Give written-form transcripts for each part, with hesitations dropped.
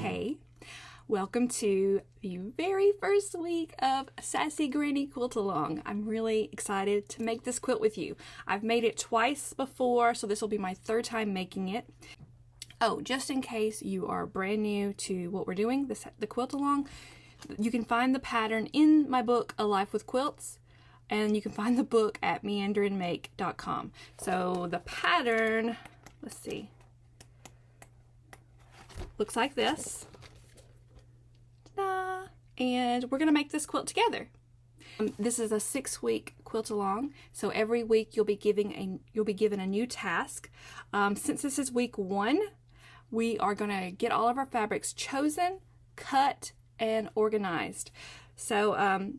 Hey, welcome to the very first week of Sassy Granny Quilt Along. I'm really excited to make this quilt with you. I've made it twice before, so this will be my third time making it. Oh, just in case you are brand new to what we're doing, the Quilt Along, you can find the pattern in my book, A Life with Quilts, and you can find the book at meanderingmake.com. So the pattern, let's see, looks like this. Ta-da! And we're gonna make this quilt together. This is a 6-week quilt along, so every week you'll be given a new task. Since this is week 1, we are gonna get all of our fabrics chosen, cut, and organized. So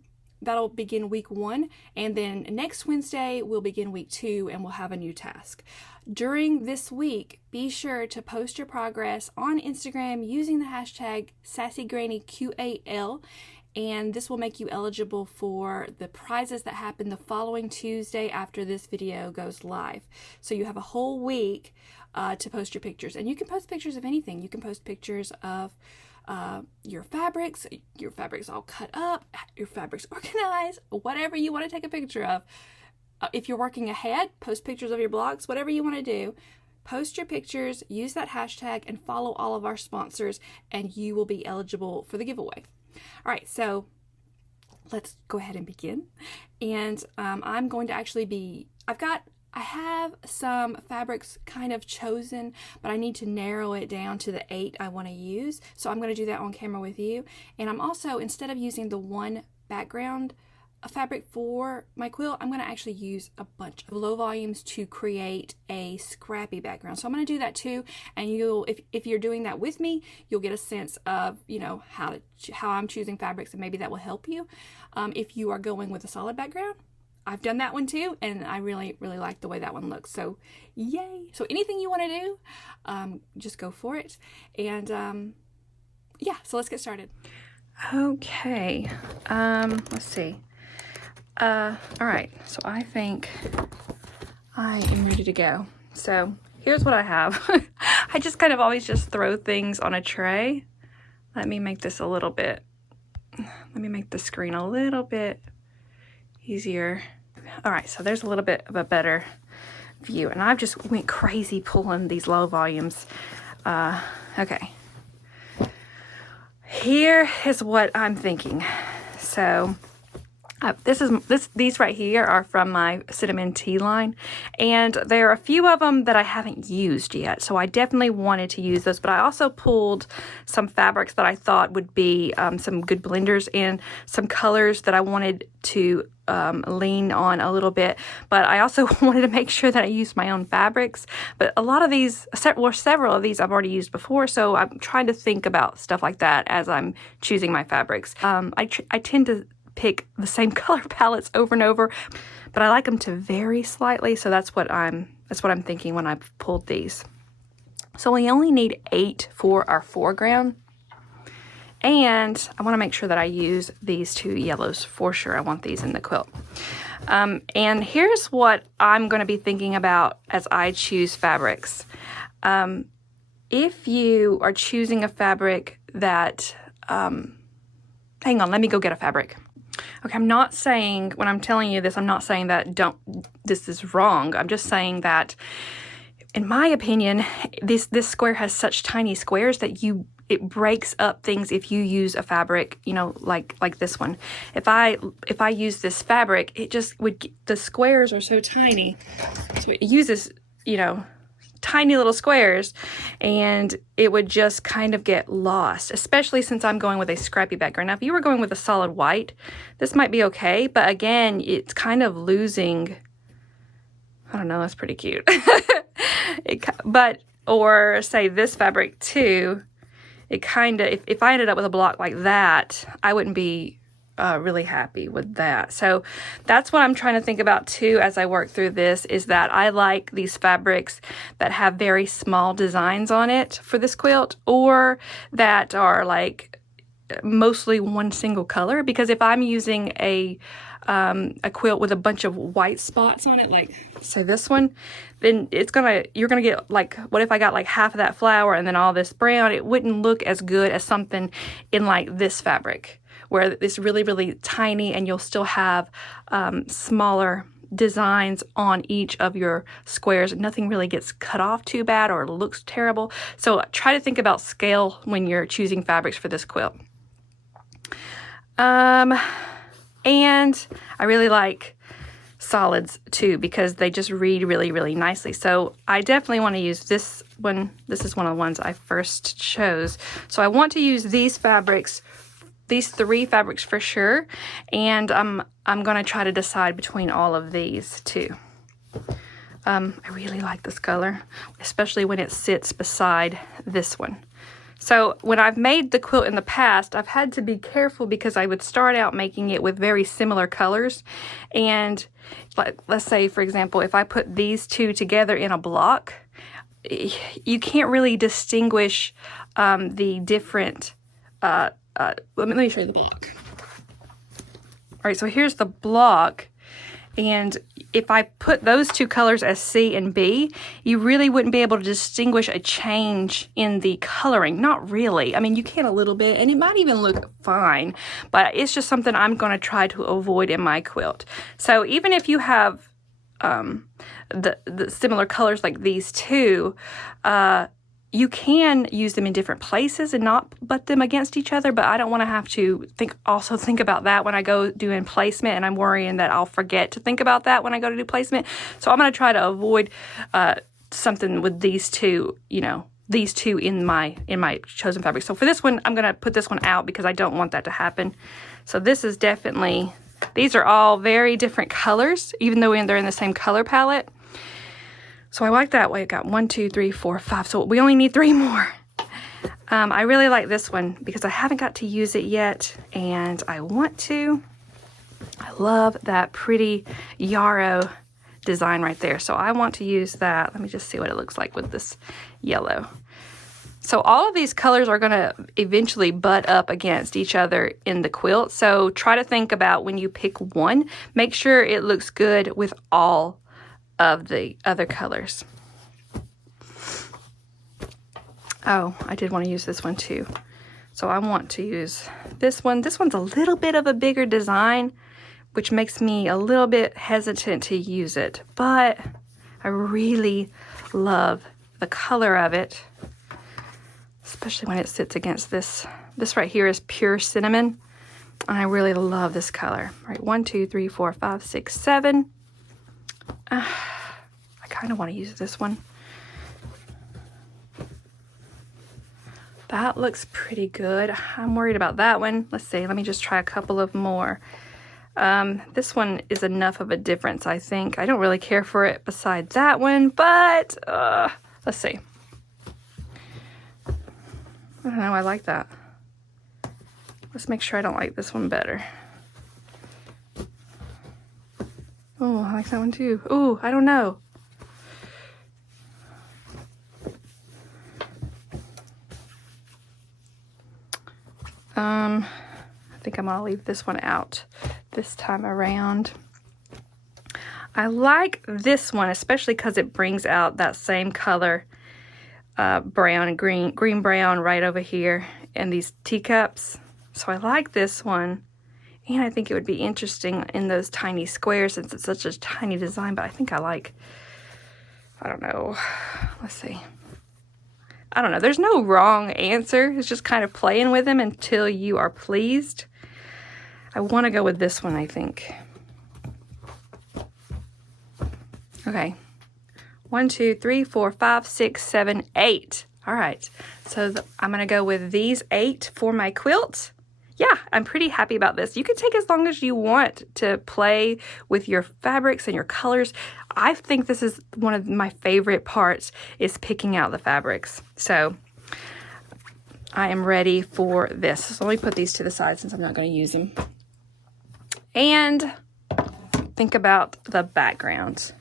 that'll begin week 1, and then next Wednesday we'll begin week 2 and we'll have a new task. During this week, be sure to post your progress on Instagram using the hashtag SassyGrannyQAL, and this will make you eligible for the prizes that happen the following Tuesday after this video goes live. So you have a whole week to post your pictures, and you can post pictures of anything. You can post pictures of your fabrics all cut up, your fabrics organized, whatever you want to take a picture of. If you're working ahead, post pictures of your blogs, whatever you want to do. Post your pictures, use that hashtag, and follow all of our sponsors, and you will be eligible for the giveaway. All right, so let's go ahead and begin. And I'm going to actually I have some fabrics kind of chosen, but I need to narrow it down to the 8 I want to use. So I'm going to do that on camera with you. And I'm also, instead of using the one background fabric for my quilt, I'm going to actually use a bunch of low volumes to create a scrappy background. So I'm going to do that too, and if you're doing that with me, you'll get a sense of, you know, how I'm choosing fabrics, and maybe that will help you. If you are going with a solid background, I've done that one too, and I really like the way that one looks. So yay! So anything you want to do, just go for it. And yeah, so let's get started. Okay, let's see. All right, so I think I am ready to go. So here's what I have. I just kind of always just throw things on a tray. Let me make this the screen a little bit easier. All right, so there's a little bit of a better view, and I've just went crazy pulling these low volumes. Okay, here is what I'm thinking. So these right here are from my cinnamon tea line, and there are a few of them that I haven't used yet, so I definitely wanted to use those. But I also pulled some fabrics that I thought would be some good blenders, and some colors that I wanted to lean on a little bit. But I also wanted to make sure that I used my own fabrics. But a lot of these, several of these I've already used before, so I'm trying to think about stuff like that as I'm choosing my fabrics. I tend to pick the same color palettes over and over, but I like them to vary slightly, so that's what I'm thinking when I've pulled these. So we only need 8 for our foreground, and I want to make sure that I use these 2 yellows for sure. I want these in the quilt. And here's what I'm going to be thinking about as I choose fabrics. If you are choosing a fabric that hang on, let me go get a fabric. Okay, I'm not saying, when I'm telling you this, I'm not saying that this is wrong. I'm just saying that, in my opinion, this square has such tiny squares that it breaks up things if you use a fabric, you know, like this one. If I use this fabric, it just the squares are so tiny. So it uses, you know, tiny little squares, and it would just kind of get lost, especially since I'm going with a scrappy background. Now, if you were going with a solid white, this might be okay, but again, it's kind of losing, I don't know, that's pretty cute. Or say this fabric too, it kind of, if I ended up with a block like that, I wouldn't be really happy with that. So that's what I'm trying to think about too as I work through this, is that I like these fabrics that have very small designs on it for this quilt, or that are like mostly one single color, because if I'm using a a quilt with a bunch of white spots on it, like say this one, then you're gonna get like, what if I got like half of that flower and then all this brown? It wouldn't look as good as something in like this fabric, where it's really, really tiny and you'll still have smaller designs on each of your squares. Nothing really gets cut off too bad or looks terrible. So try to think about scale when you're choosing fabrics for this quilt. And I really like solids too, because they just read really, really nicely. So I definitely want to use this one. This is one of the ones I first chose. So I want to use these fabrics, these 3 fabrics for sure, and I'm gonna try to decide between all of these too. I really like this color, especially when it sits beside this one. So when I've made the quilt in the past, I've had to be careful because I would start out making it with very similar colors, and like, let's say for example, if I put these 2 together in a block, you can't really distinguish the different let me show you the block. All right, so here's the block, and if I put those 2 colors as C and B, you really wouldn't be able to distinguish a change in the coloring. Not really. I mean, you can a little bit, and it might even look fine, but it's just something I'm going to try to avoid in my quilt. So even if you have the similar colors like these 2, you can use them in different places and not butt them against each other, but I don't want to have to also think about that when I go doing placement, and I'm worrying that I'll forget to think about that when I go to do placement. So I'm going to try to avoid something with these 2, these 2 in my chosen fabric. So for this one, I'm going to put this one out because I don't want that to happen. So this is definitely, these are all very different colors, even though they're in the same color palette. So I like that way. I got 1, 2, 3, 4, 5. So we only need 3 more. I really like this one because I haven't got to use it yet, and I want to. I love that pretty yarrow design right there. So I want to use that. Let me just see what it looks like with this yellow. So all of these colors are going to eventually butt up against each other in the quilt. So try to think about when you pick one, make sure it looks good with all of the other colors. Oh, I did want to use this one too. So I want to use this one. This one's a little bit of a bigger design, which makes me a little bit hesitant to use it, but I really love the color of it, especially when it sits against this. This right here is pure cinnamon, and I really love this color. All right, 1, 2, 3, 4, 5, 6, 7. I kind of want to use this one. That looks pretty good. I'm worried about that one. Let's see, let me just try a couple of more. This one is enough of a difference, I think. I don't really care for it beside that one, but let's see. I don't know, I like that. Let's make sure I don't like this one better. Oh, I like that one too. Oh, I don't know. I think I'm gonna leave this one out this time around. I like this one, especially because it brings out that same color, brown and green brown right over here in these teacups. So I like this one, and I think it would be interesting in those tiny squares since it's such a tiny design, but I think I don't know, let's see. I don't know, there's no wrong answer. It's just kind of playing with them until you are pleased. I want to go with this one, I think. Okay, 1, 2, 3, 4, 5, 6, 7, 8. All right, so I'm gonna go with these 8 for my quilt. Yeah, I'm pretty happy about this. You can take as long as you want to play with your fabrics and your colors. I think this is one of my favorite parts, is picking out the fabrics. So I am ready for this. So let me put these to the side since I'm not going to use them. And think about the background.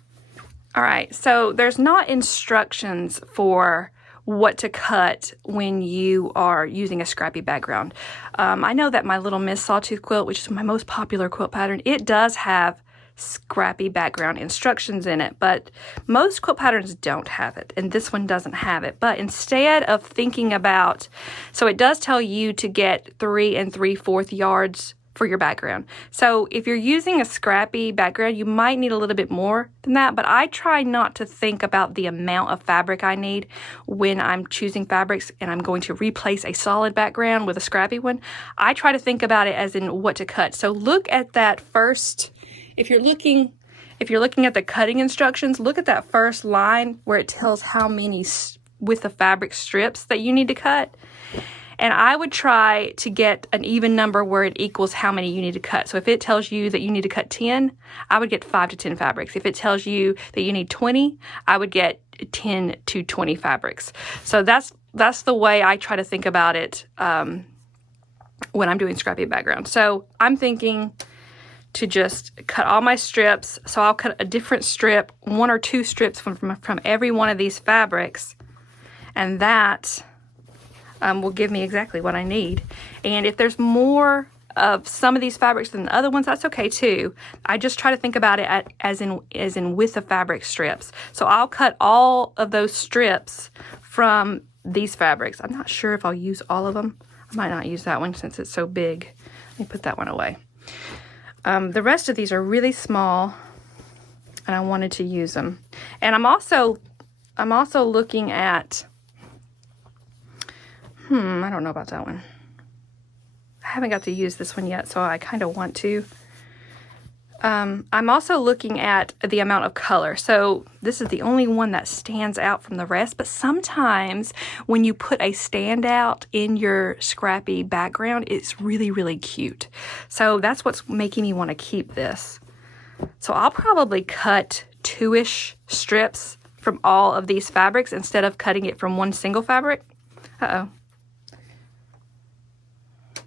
All right, so there's not instructions for what to cut when you are using a scrappy background. I know that my Little Miss Sawtooth quilt, which is my most popular quilt pattern, it does have scrappy background instructions in it, but most quilt patterns don't have it, and this one doesn't have it. But instead of thinking about, so it does tell you to get 3 3/4 yards for your background. So if you're using a scrappy background, you might need a little bit more than that, but I try not to think about the amount of fabric I need when I'm choosing fabrics and I'm going to replace a solid background with a scrappy one. I try to think about it as in what to cut. So look at that first, if you're looking at the cutting instructions, look at that first line where it tells how many width of fabric strips that you need to cut. And I would try to get an even number where it equals how many you need to cut. So if it tells you that you need to cut 10, I would get 5 to 10 fabrics. If it tells you that you need 20, I would get 10 to 20 fabrics. So that's the way I try to think about it when I'm doing scrappy background. So I'm thinking to just cut all my strips. So I'll cut a different strip, 1 or 2 strips from every one of these fabrics, and that will give me exactly what I need. And if there's more of some of these fabrics than the other ones, that's okay too. I just try to think about it as in width of fabric strips. So I'll cut all of those strips from these fabrics. I'm not sure if I'll use all of them. I might not use that one since it's so big. Let me put that one away. The rest of these are really small, and I wanted to use them. And I'm also looking at, I don't know about that one. I haven't got to use this one yet, so I kind of want to. I'm also looking at the amount of color. So this is the only one that stands out from the rest, but sometimes when you put a standout in your scrappy background, it's really, really cute. So that's what's making me want to keep this. So I'll probably cut 2-ish strips from all of these fabrics instead of cutting it from one single fabric. Uh-oh.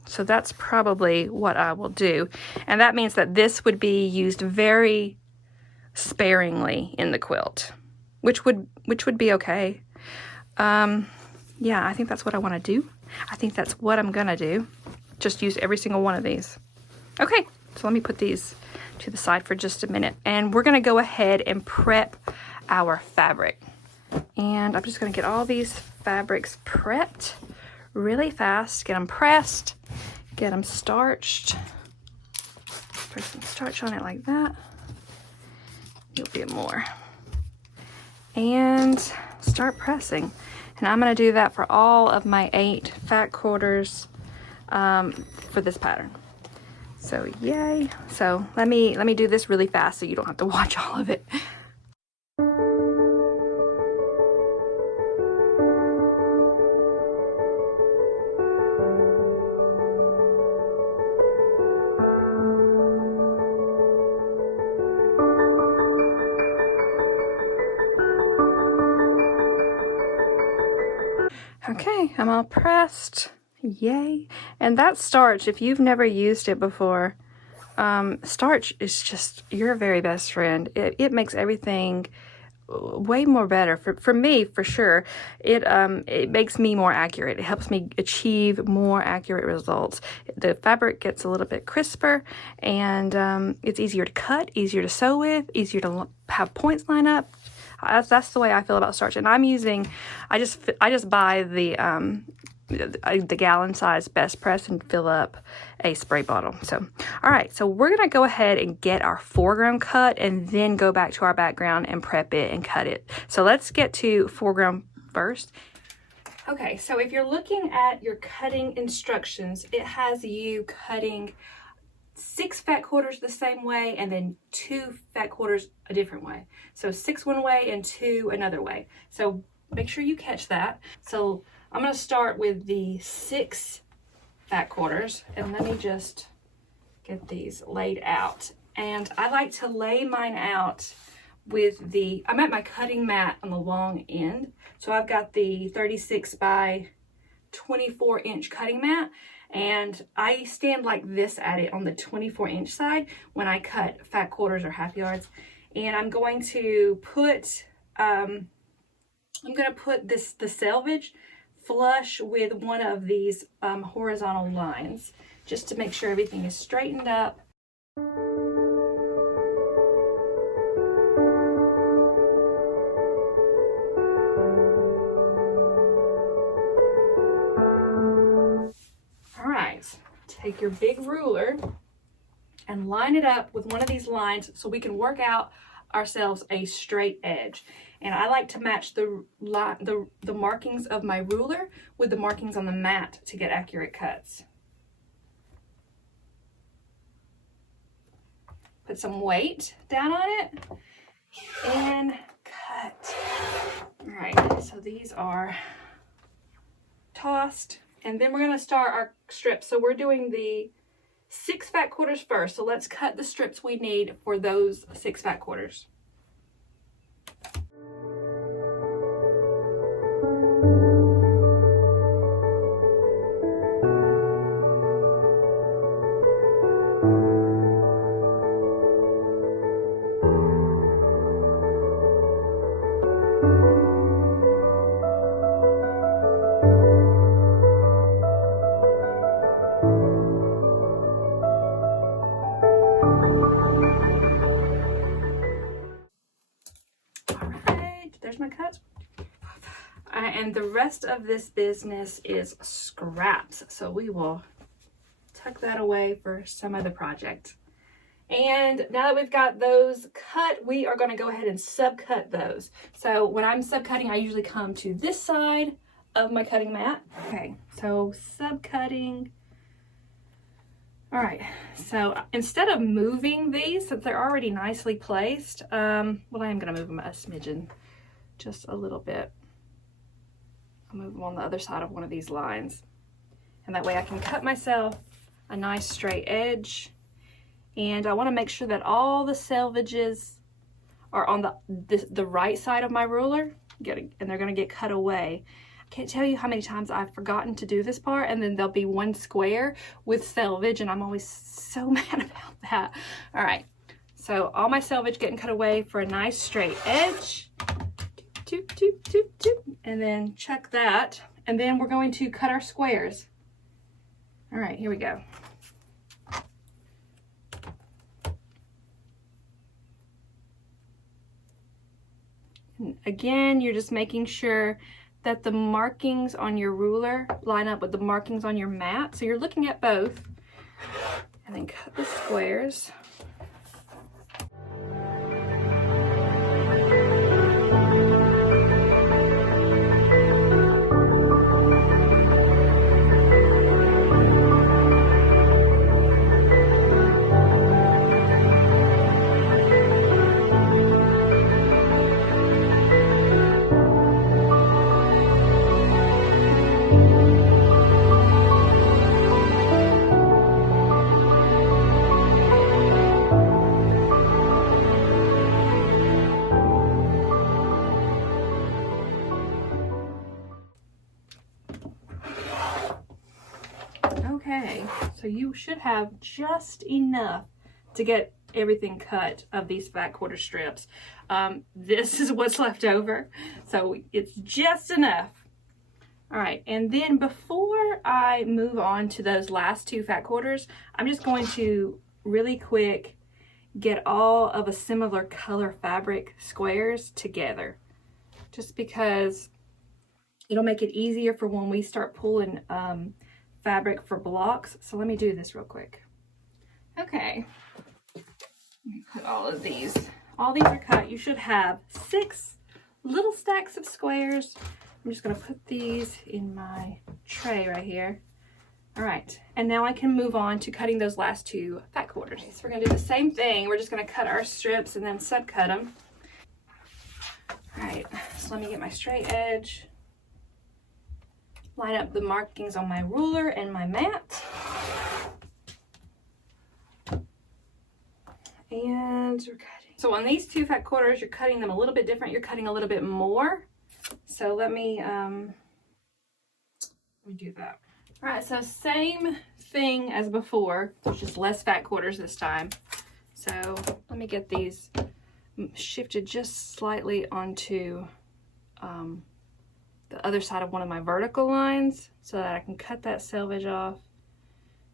So that's probably what I will do. And that means that this would be used very sparingly in the quilt, which would be okay. Yeah, I think that's what I want to do. I think that's what I'm gonna do. Just use every single one of these. Okay, so let me put these to the side for just a minute. And we're gonna go ahead and prep our fabric. And I'm just gonna get all these fabrics prepped really fast, get them pressed, get them starched. Put some starch on it like that. A little bit more. And start pressing. And I'm going to do that for all of my 8 fat quarters for this pattern. So yay. So let me do this really fast so you don't have to watch all of it. Okay, I'm all pressed. Yay. And that starch, if you've never used it before, starch is just your very best friend. It makes everything way more better. For me, for sure. It makes me more accurate. It helps me achieve more accurate results. The fabric gets a little bit crisper, and it's easier to cut, easier to sew with, easier to have points line up. That's the way I feel about starch. And I'm using, I just buy the gallon size Best Press and fill up a spray bottle. So, all right, so we're gonna go ahead and get our foreground cut and then go back to our background and prep it and cut it. So let's get to foreground first. Okay, so if you're looking at your cutting instructions, it has you cutting 6 fat quarters the same way and then 2 fat quarters a different way. So 6 one way and 2 another way. So make sure you catch that. So I'm going to start with the 6 fat quarters, and let me just get these laid out. And I like to lay mine out with I'm at my cutting mat on the long end. So I've got the 36 by 24 inch cutting mat, and I stand like this at it on the 24-inch side when I cut fat quarters or half yards. And I'm going to put I'm going to put the selvage flush with one of these horizontal lines, just to make sure everything is straightened up. All right, take your big ruler and line it up with one of these lines so we can work out ourselves a straight edge. And I like to match the markings of my ruler with the markings on the mat to get accurate cuts. Put some weight down on it and cut. All right, so these are tossed, and then we're going to start our strips. So we're doing the 6 fat quarters first. So let's cut the strips we need for those 6 fat quarters. There's my cuts. And the rest of this business is scraps, so we will tuck that away for some other project. And now that we've got those cut, we are going to go ahead and subcut those. So when I'm subcutting, I usually come to this side of my cutting mat. Okay, so subcutting. All right, so instead of moving these, since they're already nicely placed, well, I am going to move them a smidgen, just a little bit. I'll move them on the other side of one of these lines. And that way I can cut myself a nice straight edge. And I want to make sure that all the selvages are on the right side of my ruler, and they're going to get cut away. I can't tell you how many times I've forgotten to do this part, and then there'll be one square with selvage, and I'm always so mad about that. All right, so all my selvage getting cut away for a nice straight edge. Doop, doop, doop, doop. And then check that, and then we're going to cut our squares. All right, here we go. And again, you're just making sure that the markings on your ruler line up with the markings on your mat. So you're looking at both, and then cut the squares. Okay, so you should have just enough to get everything cut of these fat quarter strips. This is what's left over, so it's just enough. All right, and then before I move on to those last 2 fat quarters, I'm just going to really quick get all of a similar color fabric squares together, just because it'll make it easier for when we start pulling fabric for blocks. So let me do this real quick. Okay, let me put all these are cut. You should have 6 little stacks of squares. I'm just going to put these in my tray right here. All right, and now I can move on to cutting those last 2 fat quarters. So we're going to do the same thing. We're just going to cut our strips and then subcut them. All right, so let me get my straight edge. Line up the markings on my ruler and my mat. And we're cutting. So on these 2 fat quarters, you're cutting them a little bit different. You're cutting a little bit more. So let me do that. All right, so same thing as before. It's just less fat quarters this time. So let me get these shifted just slightly onto the other side of one of my vertical lines so that I can cut that selvage off.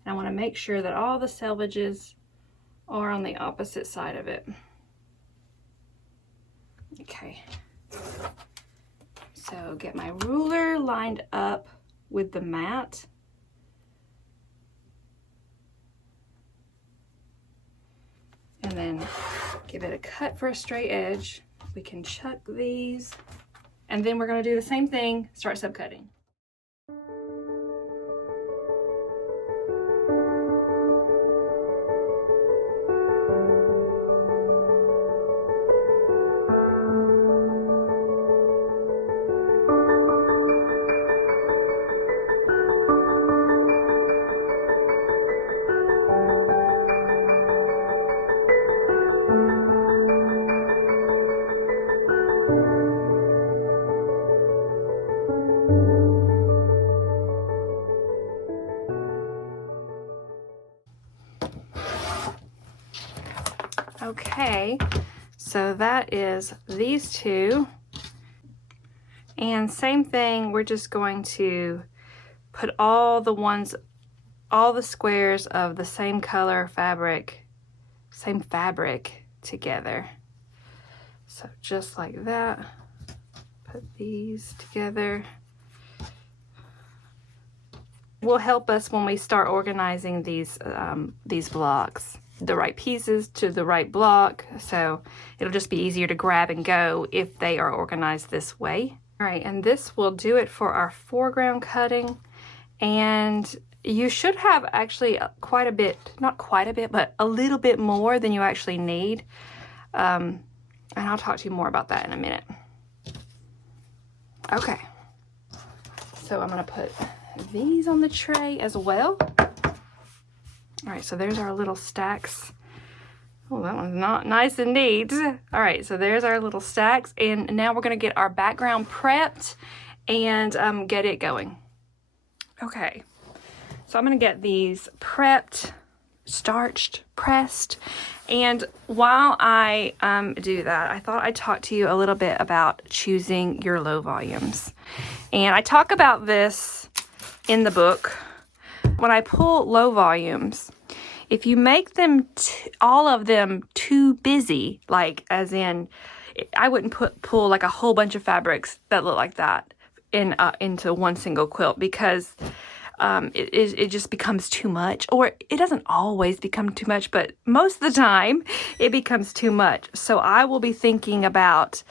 And I want to make sure that all the selvages are on the opposite side of it. Okay. So get my ruler lined up with the mat. And then give it a cut for a straight edge. We can chuck these. And then we're going to do the same thing, start subcutting. Okay, so that is these two. And same thing, we're just going to put all the squares of the same color fabric, same fabric together. So just like that, put these together. Will help us when we start organizing these blocks. The right pieces to the right block, so it'll just be easier to grab and go if they are organized this way. All right, and this will do it for our foreground cutting. And you should have actually quite a bit, not quite a bit, but a little bit more than you actually need. And I'll talk to you more about that in a minute. Okay, so I'm gonna put these on the tray as well. All right, so there's our little stacks. Oh, that one's not nice and neat. All right, so there's our little stacks. And now we're gonna get our background prepped and get it going. Okay, so I'm gonna get these prepped, starched, pressed. And while I do that, I thought I'd talk to you a little bit about choosing your low volumes. And I talk about this in the book. When I pull low volumes, if you make them all of them too busy, like as in, I wouldn't pull like a whole bunch of fabrics that look like that into one single quilt, because it just becomes too much. Or it doesn't always become too much, but most of the time it becomes too much. So I will be thinking about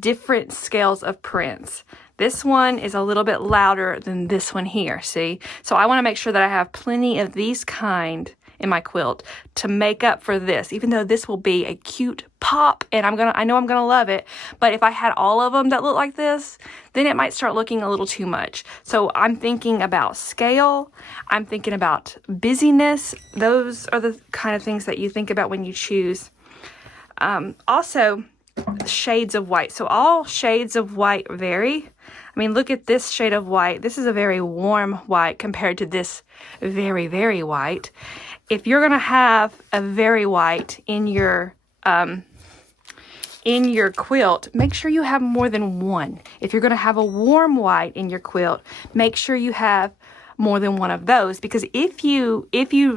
different scales of prints. This one is a little bit louder than this one here, see? So I want to make sure that I have plenty of these kind in my quilt to make up for this, even though this will be a cute pop and I know I'm gonna love it. But if I had all of them that look like this, then it might start looking a little too much. So I'm thinking about scale, I'm thinking about busyness. Those are the kind of things that you think about when you choose. Also, shades of white. So all shades of white vary. I mean, look at this shade of white. This is a very warm white compared to this very, very white. If you're gonna have a very white in your quilt, make sure you have more than one. If you're gonna have a warm white in your quilt, make sure you have more than one of those, because if you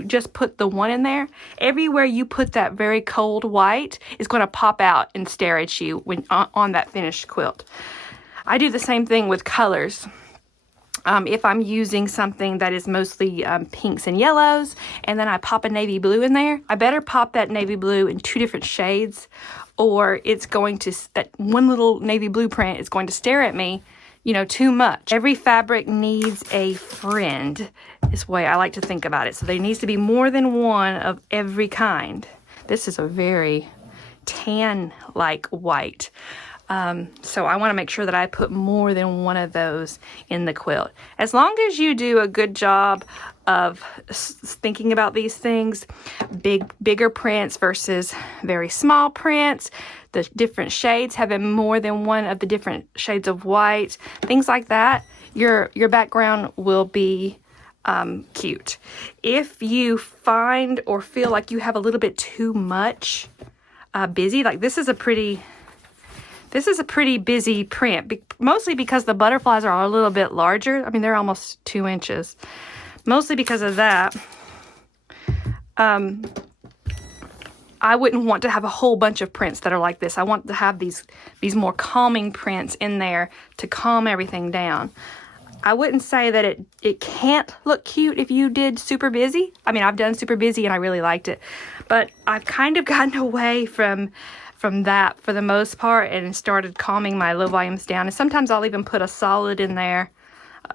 just put the one in there, everywhere you put that very cold white is going to pop out and stare at you when on that finished quilt. I do the same thing with colors. If I'm using something that is mostly pinks and yellows, and then I pop a navy blue in there, I better pop that navy blue in two different shades, or it's going to, that one little navy blue print is going to stare at me, you know, too much. Every fabric needs a friend, is the way I like to think about it. So there needs to be more than one of every kind. This is a very tan-like white. So I want to make sure that I put more than one of those in the quilt. As long as you do a good job of thinking about these things, bigger prints versus very small prints, the different shades, having more than one of the different shades of white, things like that, your background will be cute. If you find or feel like you have a little bit too much busy, like this is a pretty This is a pretty busy print, mostly because the butterflies are a little bit larger. I mean, they're almost 2 inches. Mostly because of that. I wouldn't want to have a whole bunch of prints that are like this. I want to have these more calming prints in there to calm everything down. I wouldn't say that it can't look cute if you did super busy. I mean, I've done super busy and I really liked it. But I've kind of gotten away from that for the most part and started calming my low volumes down. And sometimes I'll even put a solid in there,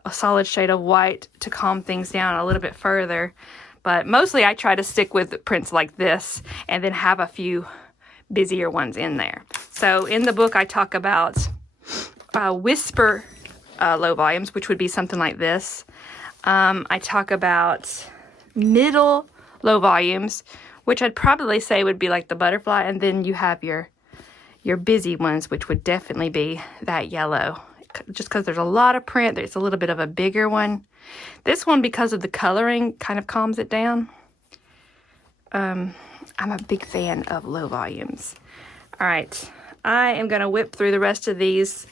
a solid shade of white to calm things down a little bit further. But mostly I try to stick with prints like this and then have a few busier ones in there. So in the book I talk about whisper low volumes, which would be something like this. I talk about middle low volumes, which I'd probably say would be like the butterfly, and then you have your busy ones, which would definitely be that yellow. Just because there's a lot of print, there's a little bit of a bigger one. This one, because of the coloring, kind of calms it down. I'm a big fan of low volumes. All right, I am going to whip through the rest of these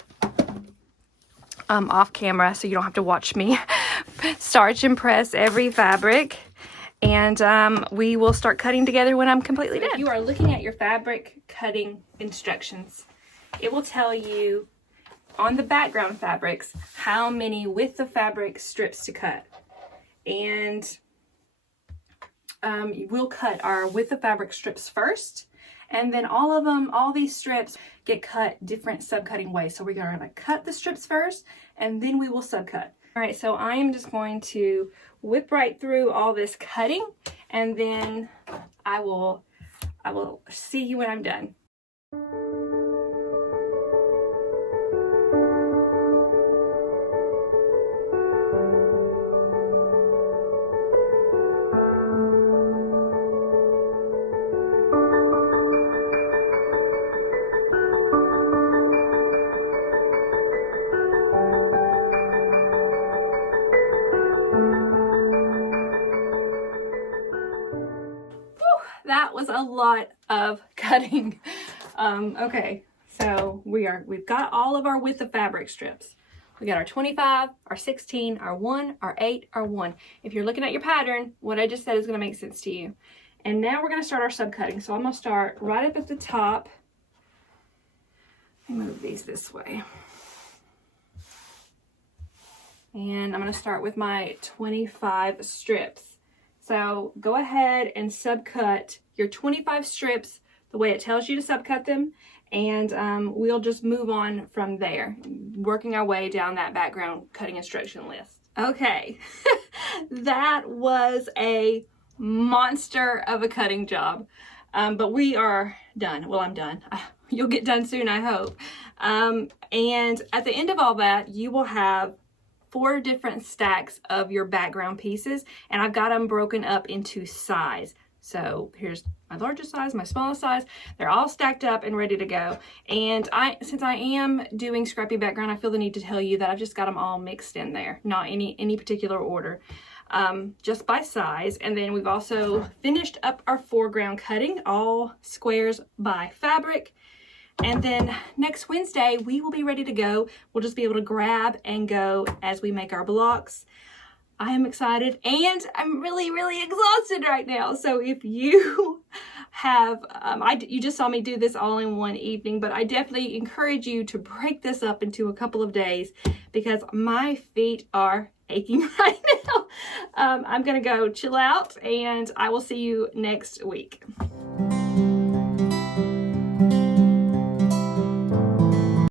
off camera so you don't have to watch me starch and press every fabric. And we will start cutting together when I'm completely done. If you are looking at your fabric cutting instructions, it will tell you on the background fabrics how many width of fabric strips to cut. And we'll cut our width of fabric strips first, and then all these strips get cut different subcutting ways. So we're going to cut the strips first, and then we will subcut. All right, so I am just going to whip right through all this cutting, and then I will see you when I'm done. That was a lot of cutting. Okay, so we've got all of our width of fabric strips. We got our 25, our 16, our 1, our 8, our 1. If you're looking at your pattern, what I just said is going to make sense to you. And now we're going to start our subcutting. So I'm going to start right up at the top. Let me move these this way. And I'm going to start with my 25 strips. So go ahead and subcut your 25 strips the way it tells you to subcut them, and we'll just move on from there, working our way down that background cutting instruction list. Okay, that was a monster of a cutting job, but we are done. Well, I'm done. You'll get done soon, I hope. And at the end of all that, you will have 4 different stacks of your background pieces, and I've got them broken up into size. So here's my largest size, my smallest size. They're all stacked up and ready to go. And since I am doing scrappy background, I feel the need to tell you that I've just got them all mixed in there, not any particular order, just by size. And then we've also finished up our foreground cutting, all squares by fabric. And then next Wednesday, we will be ready to go. We'll just be able to grab and go as we make our blocks. I am excited, and I'm really, really exhausted right now. So if you have, you just saw me do this all in one evening, but I definitely encourage you to break this up into a couple of days because my feet are aching right now. I'm gonna go chill out, and I will see you next week.